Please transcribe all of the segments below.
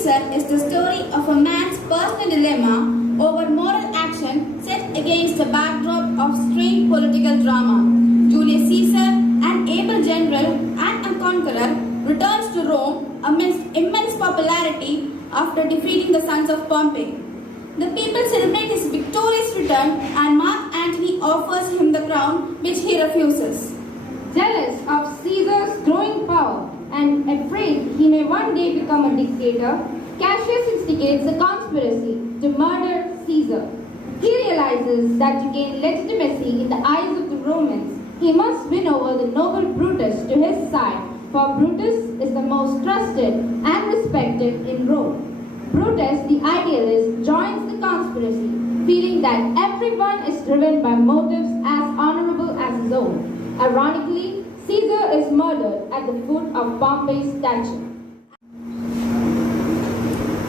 Caesar is the story of a man's personal dilemma over moral action set against the backdrop of strange political drama. Julius Caesar, an able general and a conqueror, returns to Rome amidst immense popularity after defeating the sons of Pompey. The people celebrate his victorious return and Mark Antony offers him the crown, which he refuses. Jealous of Caesar's growing power and afraid he may one day become a dictator, Cassius instigates a conspiracy to murder Caesar. He realizes that to gain legitimacy in the eyes of the Romans, he must win over the noble Brutus to his side, for Brutus is the most trusted and respected in Rome. Brutus, the idealist, joins the conspiracy, feeling that everyone is driven by motives as honorable as his own. Ironically, Caesar is murdered at the foot of Pompey's statue.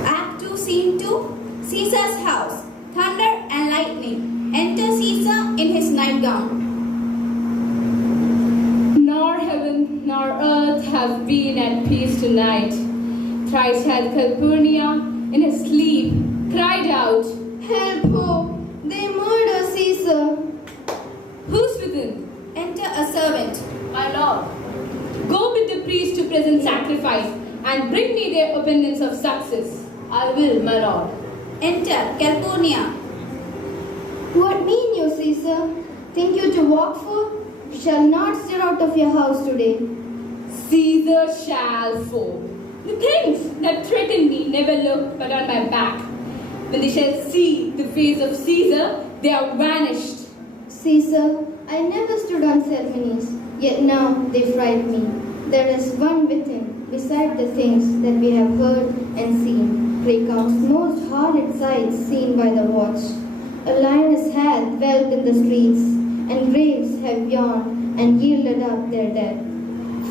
Act 2, Scene 2, Caesar's house, thunder and lightning. Enter Caesar in his nightgown. Nor heaven nor earth have been at peace tonight. Thrice had Calpurnia in his sleep cried out, Help, ho! They murder Caesar! Who's within? Enter a servant. My lord. Go with the priest to present sacrifice and bring me their opinions of success. I will, my lord. Enter Calpurnia. What mean you, Caesar? Think you to walk for? You shall not stir out of your house today. Caesar shall fall. The things that threaten me never look but on my back. When they shall see the face of Caesar, they are vanished. Caesar, I never stood on ceremonies, yet now they fright me. There is one within, beside the things that we have heard and seen, recounts most horrid sights seen by the watch. A lioness hath dwelt in the streets, and graves have yawned and yielded up their dead.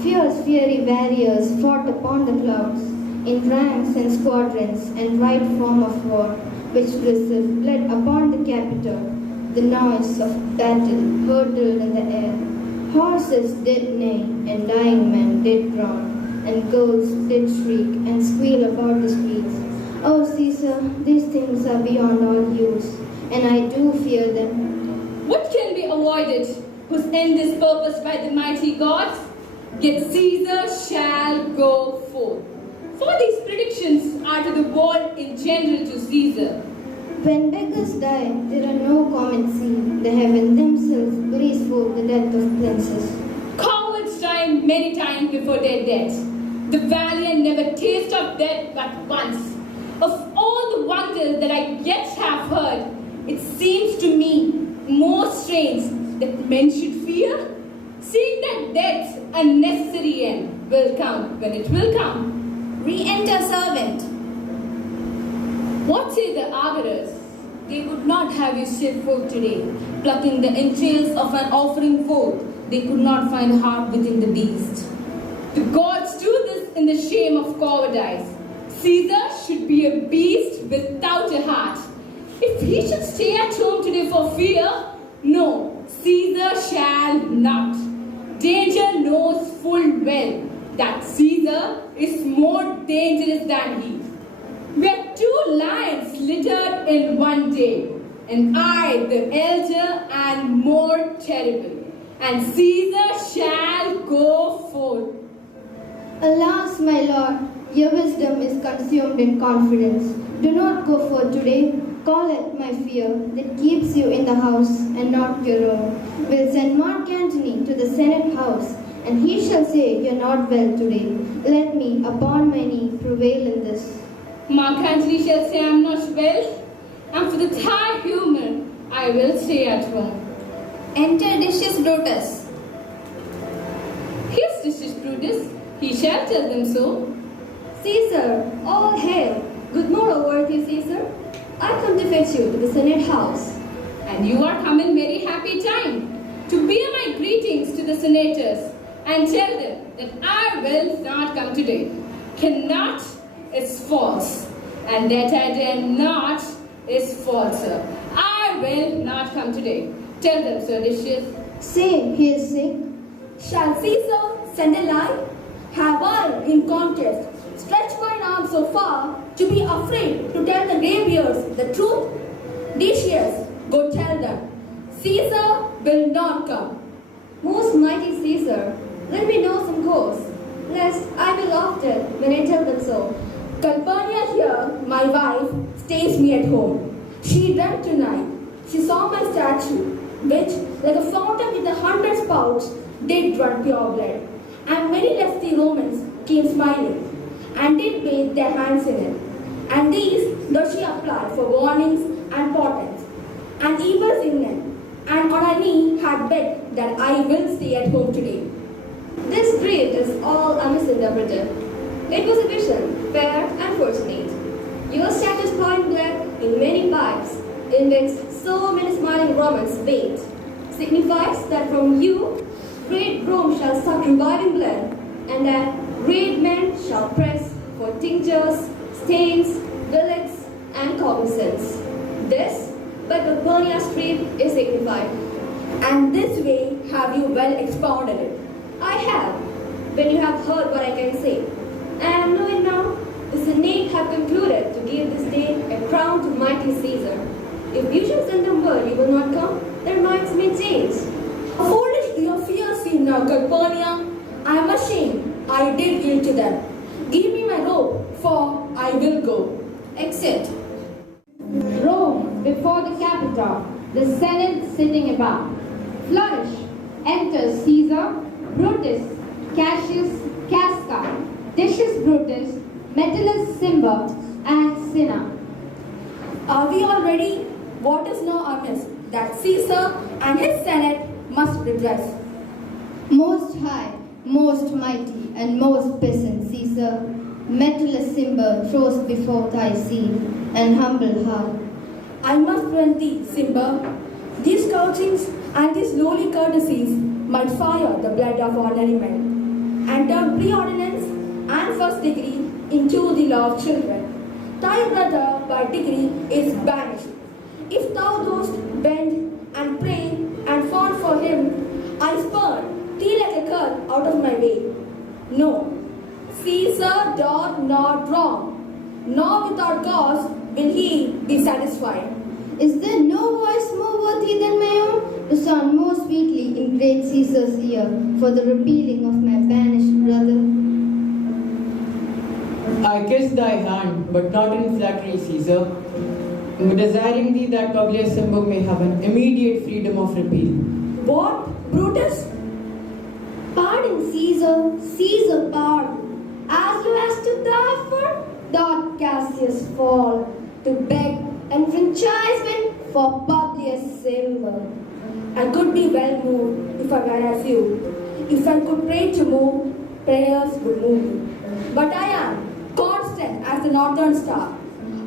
Fierce, fiery warriors fought upon the clouds, in ranks and squadrons and right form of war, which bristled bled upon the Capitol. The noise of battle hurtled in the air. Horses did neigh, and dying men did groan, and ghosts did shriek and squeal about the streets. Oh, Caesar, these things are beyond all use, and I do fear them. What can be avoided, whose end is purposed by the mighty gods? Yet Caesar shall go forth. For these predictions are to the world in general to Caesar. When beggars die, there are no comets seen. The heaven themselves blaze forth the death of princes. Cowards die many times before their death. The valiant never taste of death but once. Of all the wonders that I yet have heard, it seems to me more strange that men should fear, seeing that death's unnecessary end will come when it will come. Re-enter servant. What say the arbiters? They would not have you set forth today, plucking the entrails of an offering forth. They could not find heart within the beast. The gods do this in the shame of cowardice. Caesar should be a beast without a heart. If he should stay at home today for fear, no, Caesar shall not. Danger knows full well that Caesar is more dangerous than he. We are two lions littered in one day, and I the elder and more terrible, and Caesar shall go forth. Alas, my lord, your wisdom is consumed in confidence. Do not go forth today. Call it my fear that keeps you in the house and not your own. We'll send Mark Antony to the Senate house, and he shall say you're not well today. Let me, upon my knee, prevail in this. Mark Antony shall say I'm not well, and for the third humor, I will stay at home. Enter Decius Brutus. Here's Decius Brutus. He shall tell them so. Caesar, all hail. Good morrow, worthy Caesar. I come to fetch you to the Senate house. And you are come in very happy time to bear my greetings to the senators and tell them that I will not come today. Cannot is false, and that I dare not is falser. I will not come today. Tell them, Sir Decius. Say he is sick. Shall Caesar send a lie? Have I in contest stretch mine arm so far to be afraid to tell the greybeards the truth? Decius, go tell them, Caesar will not come. Most mighty Caesar, let me know some cause, lest I be laughed at when I tell them so. Calpurnia here, my wife, stays me at home. She dreamt tonight. She saw my statue, which, like a fountain with 100 spouts, did run pure blood. And many lusty Romans came smiling, and did bathe their hands in it. And these does she apply for warnings and portents, and evils imminent, and on her knee had begged that I will stay at home today. This grief is all I misinterpreted. It was a vision, fair and fortunate. Your statue's point blank in many pipes, in which so many smiling Romans bathed, signifies that from you, great Rome shall suck reviving blood, and that great men shall press for tinctures, stains, billets, and cognizance. This, by Calpurnia's street, is signified. And this way have you well expounded it. I have, when you have heard what I can say. And knowing now, the Senate have concluded to give this day a crown to mighty Caesar. If you shall send them word you will not come, their minds may change. How foolish do your fears seem now, Calpurnia? I am ashamed I did ill to them. Give me my robe, for I will go. Exit. Rome before the Capitol, the Senate sitting above. Flourish. Enter Caesar, Brutus, Cassius, Casca, Decius Brutus, Metellus Cimber, and Cinna. Are we all ready? What is now amiss that Caesar and his Senate must redress? Most high, most mighty, and most peasant Caesar, Metellus Cimber throws before thy seal, and humble heart. I must warn thee, Cimber. These couchings and these lowly courtesies might fire the blood of ordinary men, and turn preordinance and first degree into the law of children. Thy brother by degree is banished. If thou dost bend and pray and fawn for him, I spurn thee like a cur out of my way. No, Caesar doth not wrong, nor without cause will he be satisfied. Is there no voice more worthy than my own to sound more sweetly in great Caesar's ear for the repealing of my banished brother? I kiss thy hand, but not in flattery, Caesar, desiring thee that Publius Cimber may have an immediate freedom of repeal. What, Brutus? Pardon, Caesar, Caesar pardon. As low as to die for, doth Cassius fall, to beg enfranchisement for Publius Cimber. I could be well moved if I were as you. If I could pray to move, prayers would move me. But I am constant as the northern star,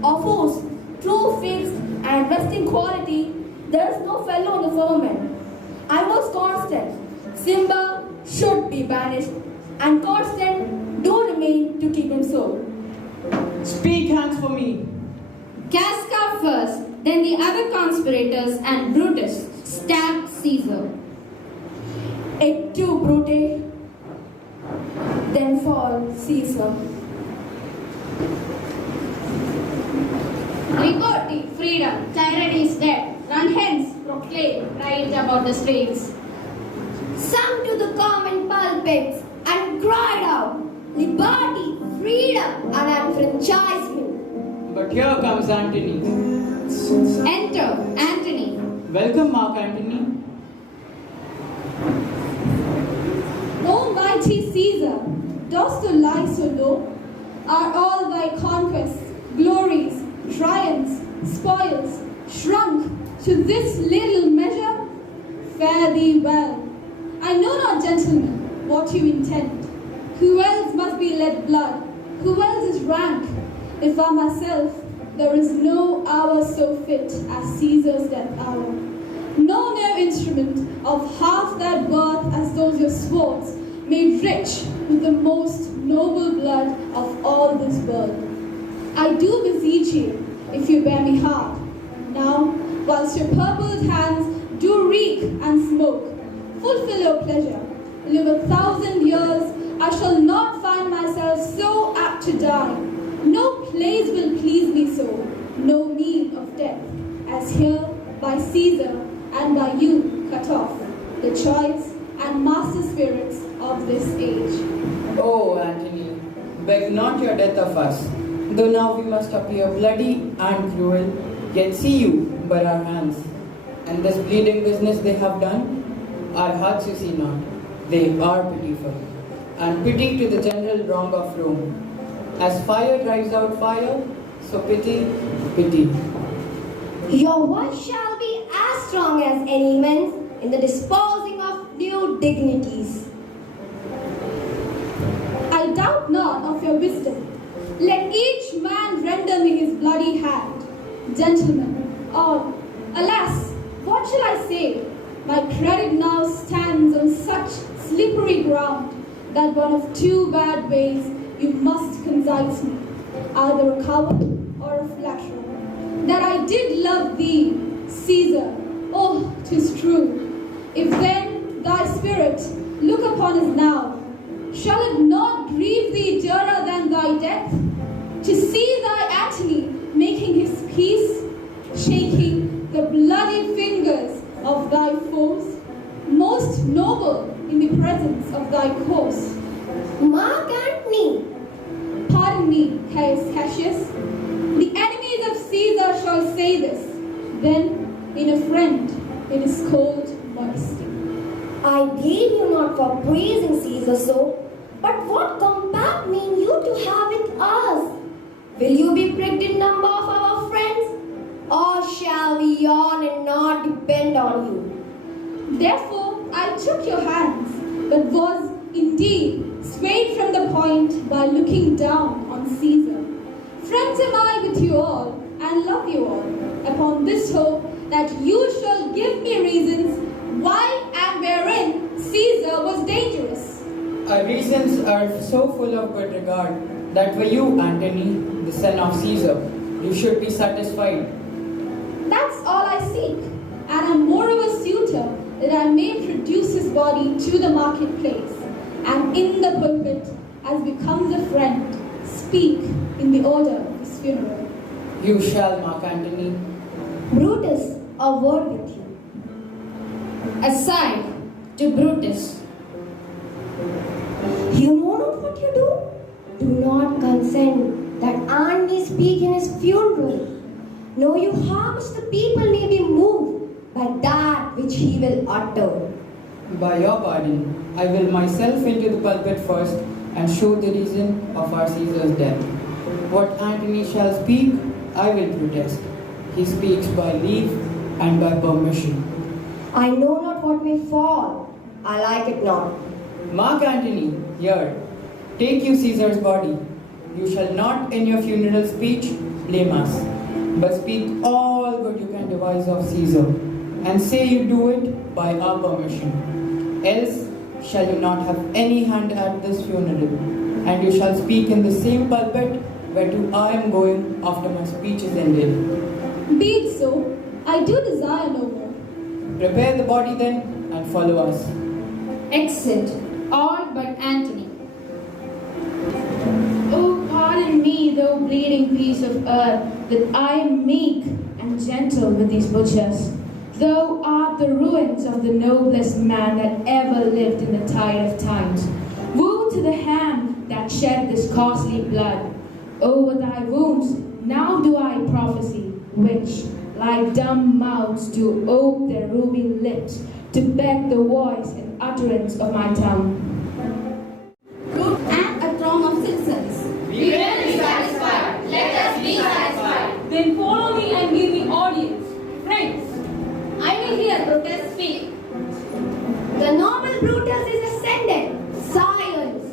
of whose true, fixed, and resting quality there is no fellow in the firmament. I was constant. Cimber should be banished, and constant do remain to keep him so. Speak hands for me. Casca first, then the other conspirators and Brutus stabbed Caesar. Et tu, Brute, then fall Caesar. Liberty, freedom, tyranny is dead. Run hence, proclaim, cry it about the streets. Sung to the common pulpits and cried out, liberty, freedom, and enfranchisement. But here comes Antony. Enter Antony. Welcome, Mark Antony. O mighty Caesar, dost thou lie so low? Are all thy conquests, glories, triumphs, spoils shrunk to this little measure? Fare thee well. I know not, gentlemen, what you intend. Who else must be let blood? Who else is rank? If for myself, there is no hour so fit as Caesar's death hour. No instrument of half that worth as those your swords, made rich with the most noble blood of all this world. I do beseech you, if you bear me hard, now, whilst your purpled hands do reek and smoke, fulfill your pleasure. Live 1,000 years, I shall not find find myself so apt to die. No place will please me so, no need of death, as here by Caesar and by you cut off, the choice and master spirits of this age. Oh, Antony, beg not your death of us, though now we must appear bloody and cruel, yet see you but our hands. And this bleeding business they have done, our hearts you see not, they are pitiful, and pity to the general wrong of Rome. As fire drives out fire, so pity, pity. Your voice shall be as strong as any man's in the disposing of new dignities. I doubt not of your wisdom. Let each man render me his bloody hand. Gentlemen, all, alas, what shall I say? My credit now stands on such slippery ground that one of two bad ways you must consight me, either a coward or a flatterer. That I did love thee, Caesar, oh, 'tis true. If then thy spirit look upon us now, shall it not grieve thee dearer than thy death? To see thy Antony making his peace, shaking the bloody fingers of thy foes, most noble in the presence of thy cause. Mark Antony, Pardon me, Caius Cassius. The enemies of Caesar shall say this. Then, in a friend, it is called modesty. I blame you not for praising Caesar so, but what combat mean you to have with us? Will you be pricked in number of our friends, or shall we yawn and not depend on you? Therefore, I took your hands, but was indeed swayed from the point by looking down on Caesar. Friends am I with you all, and love you all, upon this hope that you shall give me reasons why and wherein Caesar was dangerous. Our reasons are so full of good regard that for you, Antony, the son of Caesar, you should be satisfied. That's all I seek, and am more of a suitor that I may produce his body to the marketplace, and in the pulpit, as becomes a friend, speak in the order of his funeral. You shall, Mark Antony. Brutus, a word with you. Aside to Brutus. You know not what you do? Do not consent that Antony speak in his funeral. Know you how much the people may be moved by that which he will utter. By your pardon, I will myself into the pulpit first and show the reason of our Caesar's death. What Antony shall speak, I will protest. He speaks by leave and by permission. I know not what may fall. I like it not. Mark Antony, here, take you Caesar's body. You shall not in your funeral speech blame us, but speak all good you can devise of Caesar, and say you do it by our permission. Else shall you not have any hand at this funeral, and you shall speak in the same pulpit whereto I am going after my speech is ended. Be it so, I do desire no more. Prepare the body then, and follow us. Exit all but Antony. Oh, pardon me, thou bleeding piece of earth, that I am meek and gentle with these butchers. Thou art the ruins of the noblest man that ever lived in the tide of times. Woe to the hand that shed this costly blood. Over thy wounds now do I prophesy, which, like dumb mouths, do ope their ruby lips to beg the voice and utterance of my tongue. Root and a throng of citizens. We will be satisfied. Let us be satisfied. Then follow me and give me audience. Friends, I will hear Brutus speak. The noble Brutus is ascended. Silence.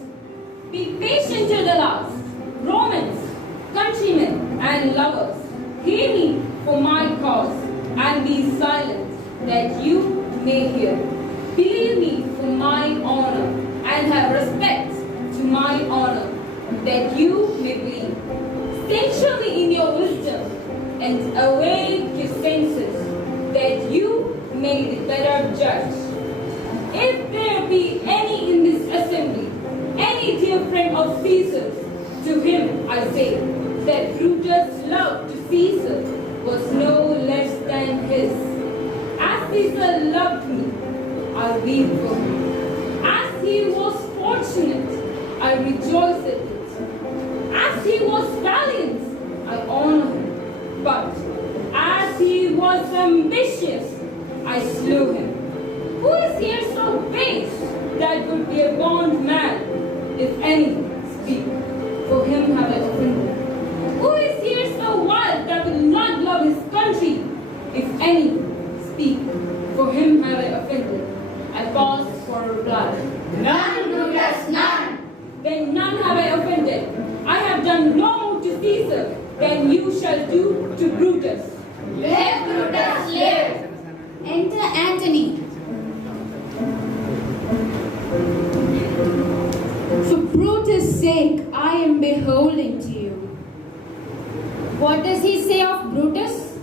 be patient till the last. Romans, countrymen, and lovers, hear me for my cause, and be silent, that you may hear. Believe me for my honor, and have respect to my honor, that you may believe. Censure me in your wisdom, and awake your senses, that you may the better judge. If there be any in this assembly, any dear friend of Caesar's. To him I say that Brutus' love to Caesar was no less than his. As Caesar loved me, I weep for him. As he was fortunate, I rejoice at it. As he was valiant, I honor him. But as he was ambitious, I slew him. Who is here so base that would be a bond man, if any, speak? For him have I offended. Who is here so wild that will not love his country, if any, speak? For him have I offended. I pause for a reply. None, Brutus, none. Then none have I offended. I have done no more to Caesar than you shall do to Brutus. Let Brutus live. Enter Antony. For Brutus' sake, I am beholden to you. What does he say of Brutus?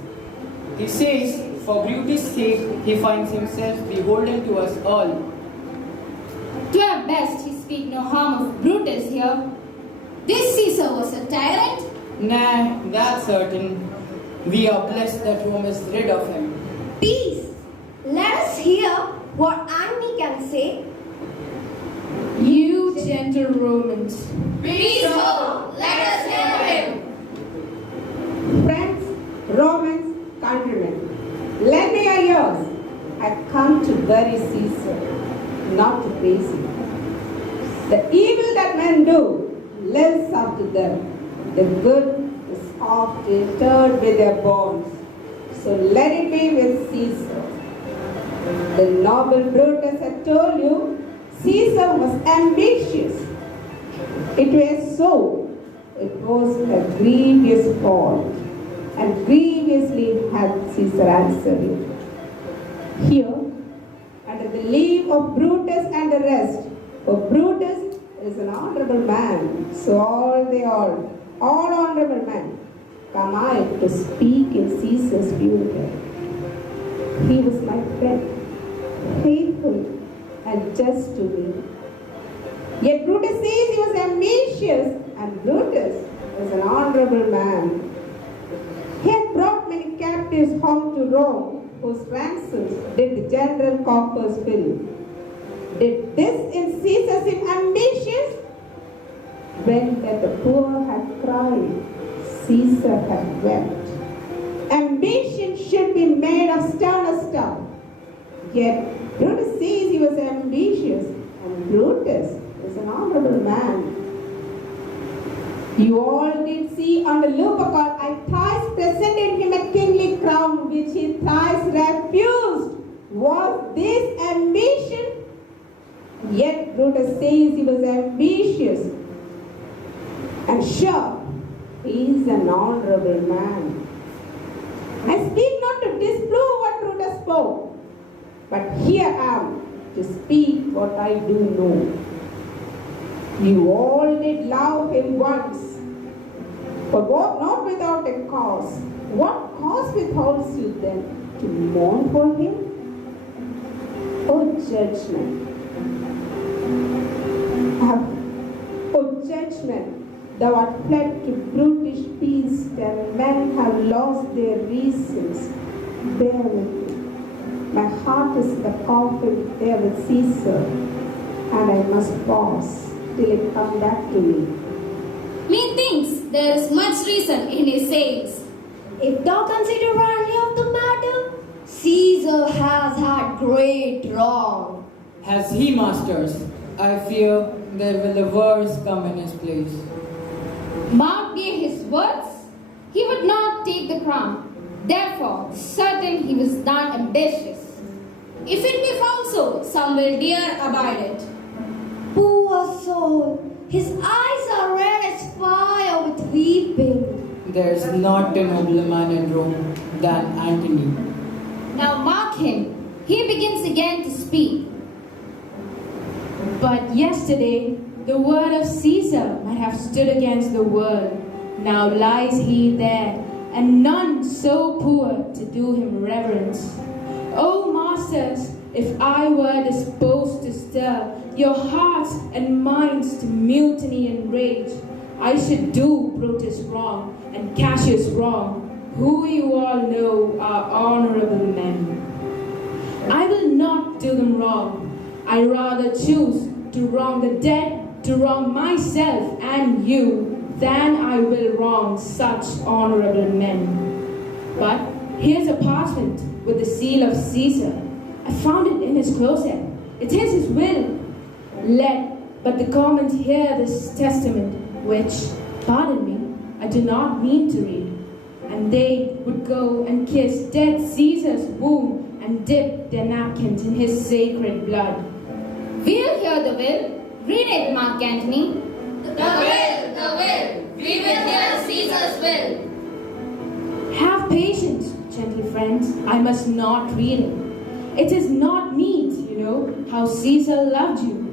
He says, for Brutus' sake, he finds himself beholden to us all. To our best, he speak no harm of Brutus here. This Caesar was a tyrant. Nah, that's certain. We are blessed that Rome is rid of him. Peace. Let us hear what Antony can say. You gentle Romans, Be so. Let us hear him. Friends, Romans, countrymen, lend me your ears. I come to bury Caesar, not to praise him. The evil that men do lives up to them. The good is oft interred with their bones. So let it be with Caesar. The noble Brutus had told you Caesar was ambitious. It was so. It was a grievous fault, and grievously had Caesar answered it. Here, under the leave of Brutus and the rest, for Brutus is an honorable man, so all honorable men, come I to speak in Caesar's funeral. He was my friend, faithful and just to me. Yet Brutus says he was ambitious, and Brutus was an honorable man. He had brought many captives home to Rome, whose ransoms did the general coffers fill. Did this in Caesar seem ambitious? When that the poor had cried, Caesar had wept. Ambition should be made of sterner stuff. Yet Brutus says he was ambitious, and Brutus is an honorable man. You all did see on the Lupercal, I thrice presented him a kingly crown, which he thrice refused. Was this ambition? Yet Brutus says he was ambitious. And sure, he is an honorable man. I speak not to disprove what Brutus spoke, but here I am to speak what I do know. You all did love him once, but not without a cause. What cause withholds you then to mourn for him? O judgment, thou art fled to brutish beasts, and men have lost their reasons. Bear with me. My heart is in the coffin there with Caesar, and I must pause till it come back to me. Methinks there is much reason in his sayings. If thou consider rightly of the matter, Caesar has had great wrong. Has he, masters? I fear there will a worse come in his place. Mark be his words, he would not take the crown. Therefore, certain he was not ambitious. If it be found so, some will dare abide it. Poor soul, his eyes are red as fire with weeping. There is not a nobler man in Rome than Antony. Now mark him, he begins again to speak. but yesterday the word of Caesar might have stood against the world. Now lies he there, and none so poor to do him reverence. O masters, if I were disposed to stir your hearts and minds to mutiny and rage. I should do Brutus wrong and Cassius wrong, who you all know are honorable men. I will not do them wrong. I rather choose to wrong the dead, to wrong myself and you, than I will wrong such honorable men. But here's a parchment with the seal of Caesar. I found it in his closet. It is his will. Let but the commons hear this testament, which, pardon me, I do not mean to read. And they would go and kiss dead Caesar's womb and dip their napkins in his sacred blood. We'll hear the will. Read it, Mark Antony. The will. We will hear Caesar's will. Have patience, gentle friends. I must not read it. It is not meet, how Caesar loved you.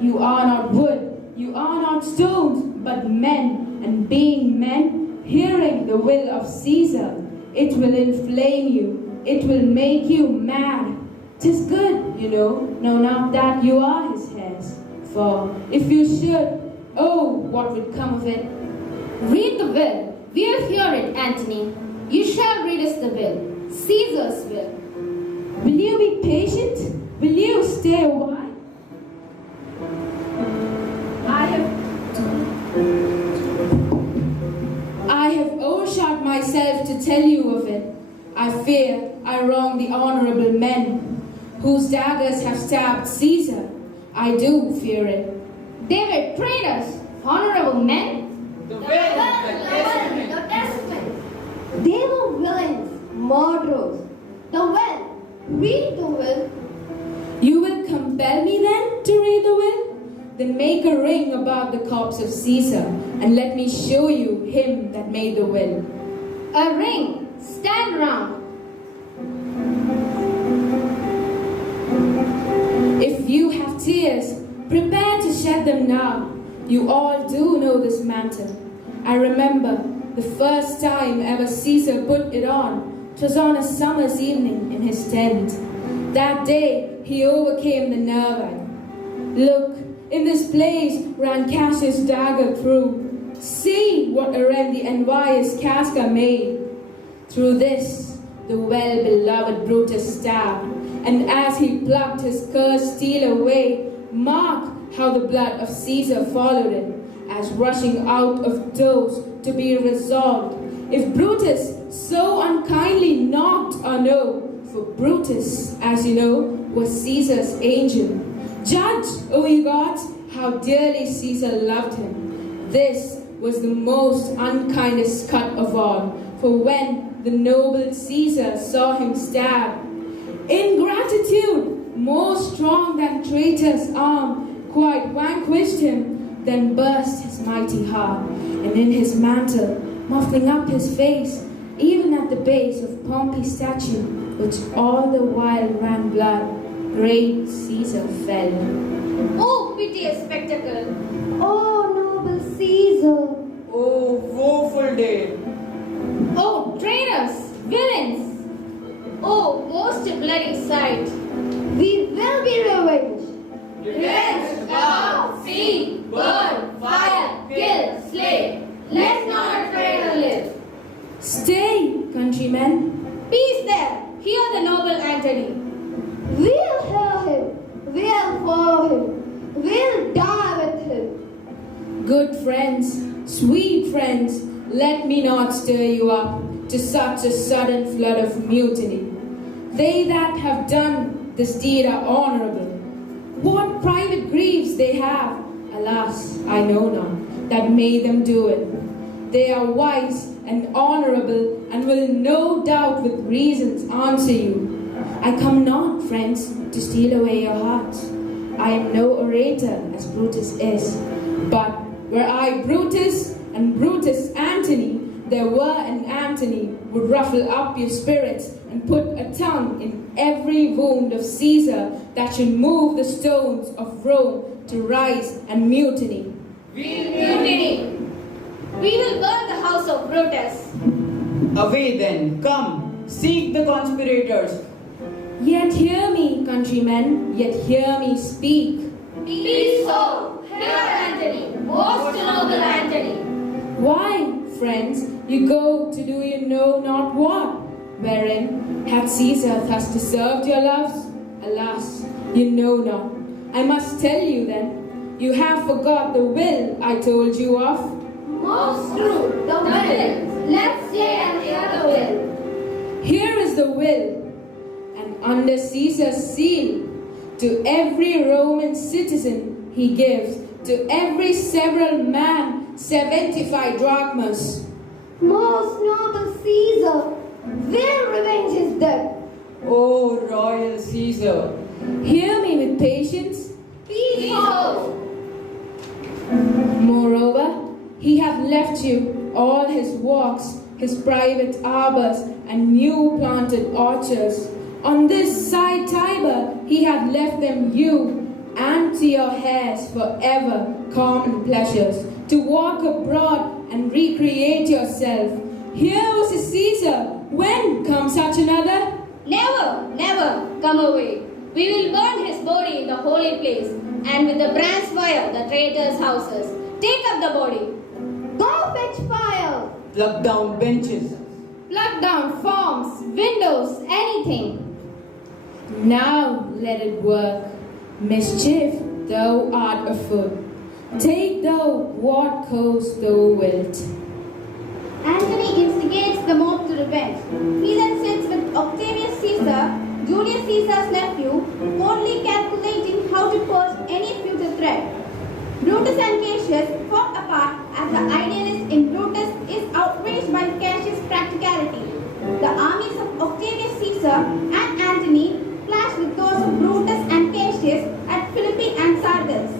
You are not wood, you are not stones, but men, and being men, hearing the will of Caesar, it will inflame you, it will make you mad. 'Tis good, no, not that you are his heirs. For if you should, oh, what would come of it? Read the will. We'll hear it, Antony. You shall read us the will. Caesar's will. Will you be patient? Will you stay a while? I have overshot myself to tell you of it. I fear I wrong the honorable men whose daggers have stabbed Caesar. I do fear it. They were traitors, honorable men. The testament. They were villains, murderers. The will. Read the will. You will compel me then to read the will? Then make a ring about the corpse of Caesar, and let me show you him that made the will. A ring. Stand round. If you have tears, prepare to shed them now. You all do know this matter. I remember the first time ever Caesar put it on. 'Twas on a summer's evening in his tent. That day he overcame the nerve. Look, in this place ran Cassius' dagger through. See what a rent the envious Casca made. Through this the well-beloved Brutus stabbed, and as he plucked his cursed steel away, mark how the blood of Caesar followed it, as rushing out of those to be resolved. If Brutus so unkindly knocked or no, for Brutus, as you know, was Caesar's angel. Judge, O ye gods, how dearly Caesar loved him. This was the most unkindest cut of all, for when the noble Caesar saw him stabbed, ingratitude, more strong than traitor's arm, quite vanquished him, then burst his mighty heart, and in his mantle, muffling up his face, even at the base of Pompey's statue, which all the while ran blood, great Caesar fell. Oh, piteous spectacle! Oh, noble Caesar! Oh, woeful day! Oh, traitors, villains! Oh, most bloody sight! We will be revenged. Revenge, bow, sea, burn, fire, kill, slay. Let not a traitor live. Stay, countrymen. Peace there! Hear the noble Antony. We'll hear him. We'll follow him. We'll die with him. Good friends, sweet friends, let me not stir you up to such a sudden flood of mutiny. They that have done this deed are honorable. What private griefs they have, alas, I know not, that made them do it. They are wise and honorable, and will no doubt with reasons answer you. I come not, friends, to steal away your hearts. I am no orator, as Brutus is, but were I Brutus and Brutus Antony, there were an Antony would ruffle up your spirits and put a tongue in every wound of Caesar that should move the stones of Rome to rise and mutiny. Mutiny! We will burn the house of Brutus. Away then, come, seek the conspirators. Yet hear me, countrymen, yet hear me speak. Be so. Here, Antony, most noble Antony. Why, friends, you go to do you know not what? Wherein had Caesar thus deserved your loves? Alas, you know not. I must tell you then, you have forgot the will I told you of. Most true. The will. Let's say and hear the will. Here is the will, and under Caesar's seal, to every Roman citizen he gives, to every several man 75 drachmas. Most noble Caesar, will revenge his death. O royal Caesar, Hear me with patience. Be so. Moreover, he hath left you all his walks, his private arbors, and new planted orchards. On this side Tiber he hath left them you, and to your heirs forever common pleasures, to walk abroad and recreate yourself. Here was a Caesar, when comes such another? Never, never come away. We will burn his body in the holy place, and with the brands fire the traitors' houses. Take up the body. Go fetch fire. pluck down benches. Pluck down forms, windows, anything. Now let it work. Mischief thou art afoot. Take thou what course thou wilt. Antony instigates the mob to revenge. He then sits with Octavius Caesar, Julius Caesar's nephew, only calculating how to purge any future threat. Brutus and Cassius fought apart as the idealist in Brutus is outraged by Cassius' practicality. The armies of Octavius Caesar and Antony clash with those of Brutus and Cassius at Philippi and Sardis.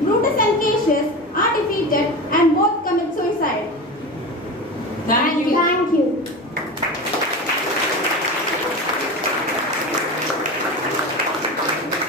Brutus and Cassius are defeated and both commit suicide. Thank you. Thank you.